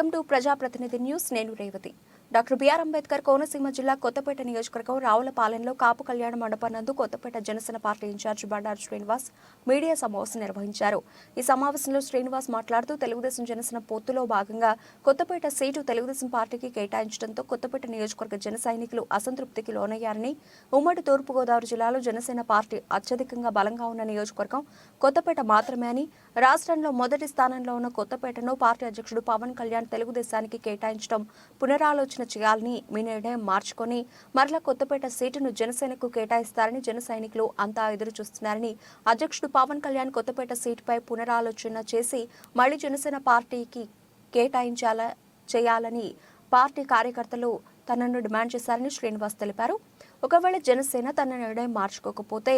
Welcome to Prajaprathinidhi news. నేను Revathi. Doctor BR Ambedkar Konaseema జిల్లా కొత్తపేట నియోజకవర్గం రావులపాలెంలో కాపు కళ్యాణ మండపం నందు Kothapeta Janasena party in charge Bandaru Srinivas media సమావేశం నిర్వహించారు. ఈ సమావేశంలో శ్రీనివాస్ మాట్లాడుతూ తెలుగుదేశం జనసేన పొత్తులో భాగంగా కొత్తపేట సీటు తెలుగుదేశం పార్టీకి కేటాయించడంతో కొత్తపేట నియోజకవర్గ జన సైనికులు అసంతృప్తికి లోనయ్యారని, ఉమ్మడి తూర్పుగోదావరి జిల్లాలో జనసేన పార్టీ అత్యధికంగా బలంగా ఉన్న నియోజకవర్గం కొత్తపేట మాత్రమే అని, రాష్ట్రంలో మొదటి స్థానంలో ఉన్న కొత్తపేటను పార్టీ అధ్యక్షుడు పవన్ కళ్యాణ్ తెలుగుదేశానికి కేటాయించడం పునరాలోచన చేయాలని, మీ నిర్ణయం మార్చుకొని మరలా కొత్తపేట సీటును జనసేనకు కేటాయిస్తారని జన సైనికులు అంతా ఎదురు చూస్తున్నారని, అధ్యక్షుడు పవన్ కళ్యాణ్ కొత్తపేట సీటుపై పునరాలోచన చేసి మళ్లీ జనసేన పార్టీకి చేయాలని పార్టీ కార్యకర్తలు తనను డిమాండ్ చేశారని శ్రీనివాస్ తెలిపారు. ఒకవేళ జనసేన తన నిర్ణయం మార్చుకోకపోతే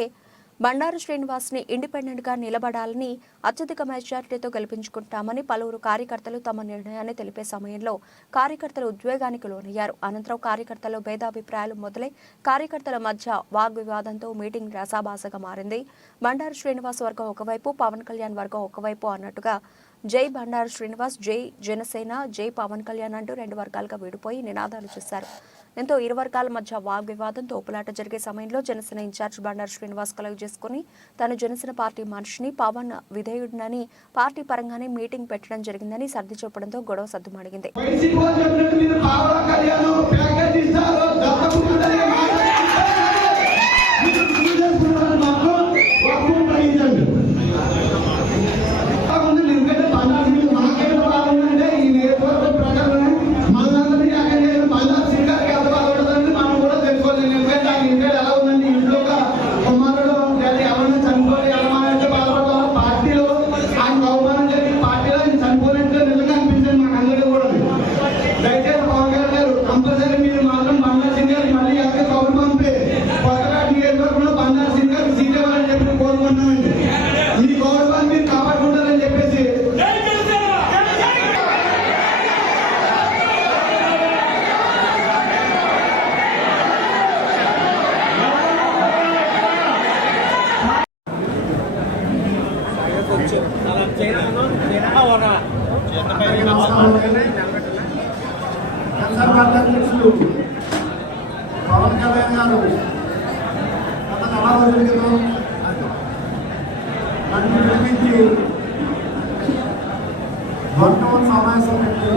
బండారు శ్రీనివాస్ ని ఇండిపెండెంట్ గా నిలబడాలని, అత్యధిక మెజార్టీతో గెలిపించుకుంటామని పలువురు కార్యకర్తలు తమ నిర్ణయాన్ని తెలిపే సమయంలో కార్యకర్తలు ఉద్వేగానికి లోనయ్యారు. అనంతరం కార్యకర్తలు భేదాభిప్రాయాలు మొదలై కార్యకర్తల మధ్య వాగ్వివాదంతో మీటింగ్ రసాభాసగా మారింది. బండారు శ్రీనివాస్ వర్గం ఒకవైపు, పవన్ కళ్యాణ్ వర్గం ఒకవైపు అన్నట్టుగా జై బండారు శ్రీనివాస్, జై జనసేన, జై పవన్ కళ్యాణ్ అంటూ రెండు వర్గాలుగా విడిపోయి నినాదాలు చేశారు. దీంతో ఇరు వర్గాల మధ్య వాగ్వివాదం తోపులాట జరిగే సమయంలో జనసేన ఇన్ఛార్జ్ బండారు శ్రీనివాస్ కలుగు చేసుకుని తాను జనసేన పార్టీ మనిషిని, పవన్ విధేయుడినని పార్టీ పరంగానే మీటింగ్ పెట్టడం జరిగిందని సర్ది చెప్పడంతో గొడవ సద్దుమణిగింది. పవన్ కళ్యాణ్ గారు గత 4 రోజుల క్రితం నన్ను పిలిపించి వర్గం సమావేశం పెట్టి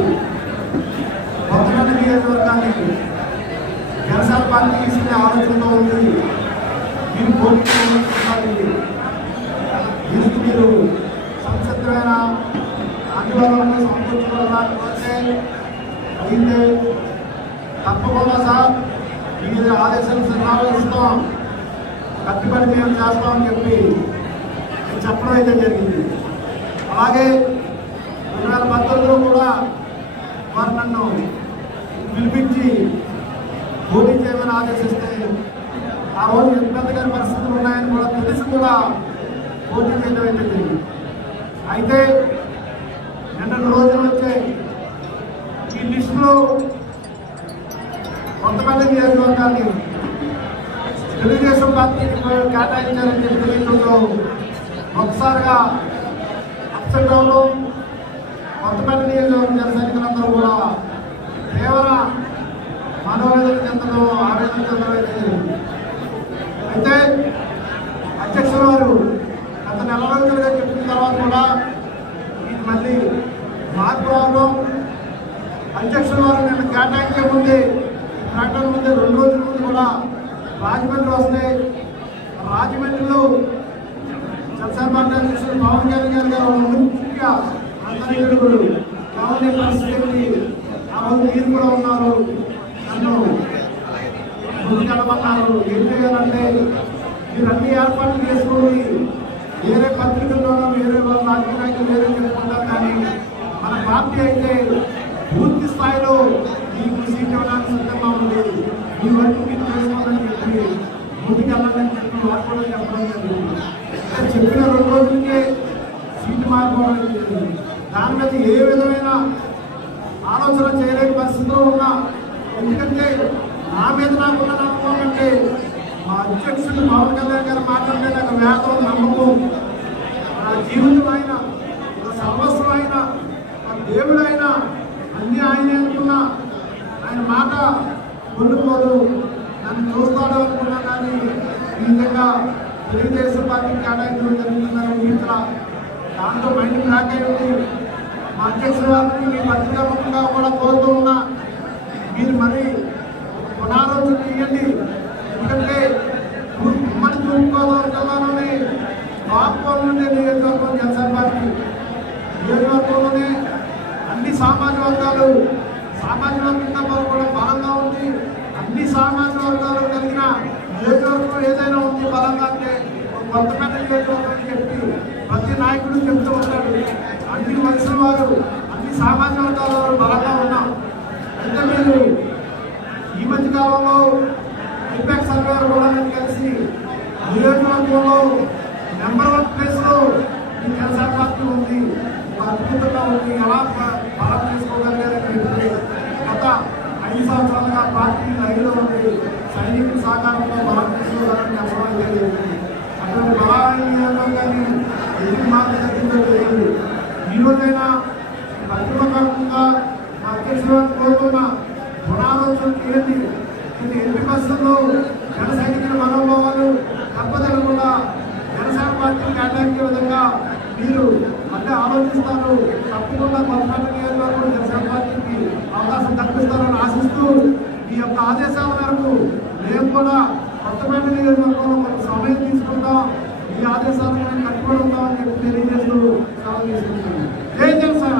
కొత్తపేట నియోజకవర్గాన్ని జనసేన పార్టీ తీసుకునే ఆలోచనతో ఉంది. మీరు పోటీ దీనికి మీరు సంసిద్ధమైన అందువల్ల సమకూర్చుకోవాలంటే అయితే తప్పకుండా సార్ మీరు ఆదేశాలు నిర్వహిస్తాం, కట్టుబడి మేము చేస్తామని చెప్పి చెప్పడం అయితే జరిగింది. అలాగే 2019లో కూడా వారు నన్ను పిలిపించి పోటీ చేయమని ఆదేశిస్తే ఆ రోజు ఇబ్బంది గారి పరిస్థితులు ఉన్నాయని కూడా తెలిసి కూడా పోటీ చేయడం అయితే జరిగింది. అయితే నిన్నటి రోజులు వచ్చే ఈ లిస్టులో కొత్తపేట నియోజకవర్గాన్ని తెలుగుదేశం పార్టీకి కేటాయించారని చెప్పి తెలియడంలో ఒకసారిగా అప్సెట్ అవడం, కొత్తపేట నియోజకవర్గం జన సైనికులందరూ కూడా తీవ్ర మనోవేదన చెందడం, ఆవేదన చెందడం. అయితే అధ్యక్షుల వారు గత 4 రోజులుగా చెప్పిన తర్వాత కూడా ఇది మళ్ళీ మార్పు రావడం, అధ్యక్షుల వారు నేను కేటాయించే ముందే ప్రకటన ముందే 2 రోజుల ముందు కూడా రాజమండ్రి వస్తే రాజమండ్రిలో జనసేన పార్టీ అధ్యక్షుడు పవన్ కళ్యాణ్ గారు ముఖ్యంగా అంతనీయుడు కావాలి పరిస్థితి ఆ రోజు మీరు కూడా ఉన్నారు, నన్ను ముందుకెళ్ళమన్నారు. ఏం చేయాలంటే మీరు అన్ని ఏర్పాట్లు చేసుకొని వేరే పత్రికల్లోనూ వేరే రాజకీయ నాయకులు వేరే చెప్పుకుంటారు, కానీ మన పార్టీ అయితే పూర్తి స్థాయిలో మీకు సీట్ ఇవ్వడానికి సిద్ధంగా ఉంది, మీ వరకు మీరు చేసుకోవాలని చెప్పి ముందుకెళ్ళాలని చెప్పి వారు కూడా చెప్పడం జరిగింది. చెప్పిన 2 రోజులకే సీటు మారిపోవడం జరిగింది. దాని మీద ఏ విధమైన ఆలోచన చేయలేని పరిస్థితిలో ఉన్నా, ఎందుకంటే నా మీద నాకున్న నమ్మకం అంటే మా అధ్యక్షుడు పవన్ కళ్యాణ్ గారు మాట్లాడితే నాకు వేదం నమ్మకం, నా జీవితం అయినా, నా సర్వస్వం అయినా, నా దేవుడైనా మాట కొనుక్కోదు. నన్ను చూస్తాడు అనుకున్నా కానీ ఈ విధంగా తెలుగుదేశం పార్టీ కేటాయించడం జరుగుతుందని ఊహించరా. దాంతో మైండ్ బ్లాక్ అయి ఉంది. మా అధ్యక్షుల వారిని మీ పత్రికాముఖంగా కూడా కోరుతూ ఉన్నా, మీరు మరి పునరాలోచన చేయండి. ఎందుకంటే ఉమ్మడి తూర్పుగోదావరి జిల్లాలోనే బాపుకోవాలంటే నియోజకవర్గం జనసేన పార్టీ నియోజకవర్గంలోనే అన్ని సామాజిక వర్గాలు కూడా బలంగా ఉంది. అన్ని సామాజిక వర్గాలు కలిగిన నియోజకవర్గం ఏదైనా ఉంది బలంగా అంటే కొత్తపేట నియోజకవర్గం అని చెప్పి ప్రతి నాయకుడు చెప్తూ ఉంటాడు. అన్ని వయసుల వారు అన్ని సామాజిక వర్గాల వారు బలంగా ఉన్నాం. అయితే మీరు ఈ మధ్య కాలంలో ఐపాక్ సర్వే కూడా కలిసి నియోజకవర్గంలో నెంబర్ 1 ప్లేస్లో ఈ జనసేన పార్టీ ఉంది. ఒక అద్భుతంగా ఉంది. ఎలా బలం చేసుకోగలిగారని చెప్పి గత 5 సంవత్సరాలుగా పార్టీ లైన్లో ఉంది. సైనికుల సహకారంతో బలం చేసుకోవాలని చెప్పడం జరిగింది. అటువంటి బలాన్ని నియోజకవర్గాన్ని ఎందుకు మార్పు తగ్గిందో తెలియదు. ఈ రోజైనా పత్రికాముఖంగా మా అధ్యక్షులు కోరుతున్న పునరాలోచన చేయండి. ఇది ఎన్ని బస్సుల్లో జన సైనికుల మనోభావాలు తప్పదనకుండా జనసేన పార్టీ కేటాయించే విధంగా మీరు అంటే ఆలోచిస్తారు. తప్పకుండా కొత్తపేట నియోజకవర్గం జనసేన పార్టీకి అవకాశం కల్పిస్తారని ఆశిస్తూ ఈ యొక్క ఆదేశాల మేరకు మేము కూడా కొత్తపేట నియోజకవర్గంలో కొంత సమయం తీసుకుంటాం. ఈ ఆదేశాలను మేము కట్టుబడి ఉంటామని చెప్పి తెలియజేస్తూ సెలవు తీసుకుంటాం. జై జనసేన.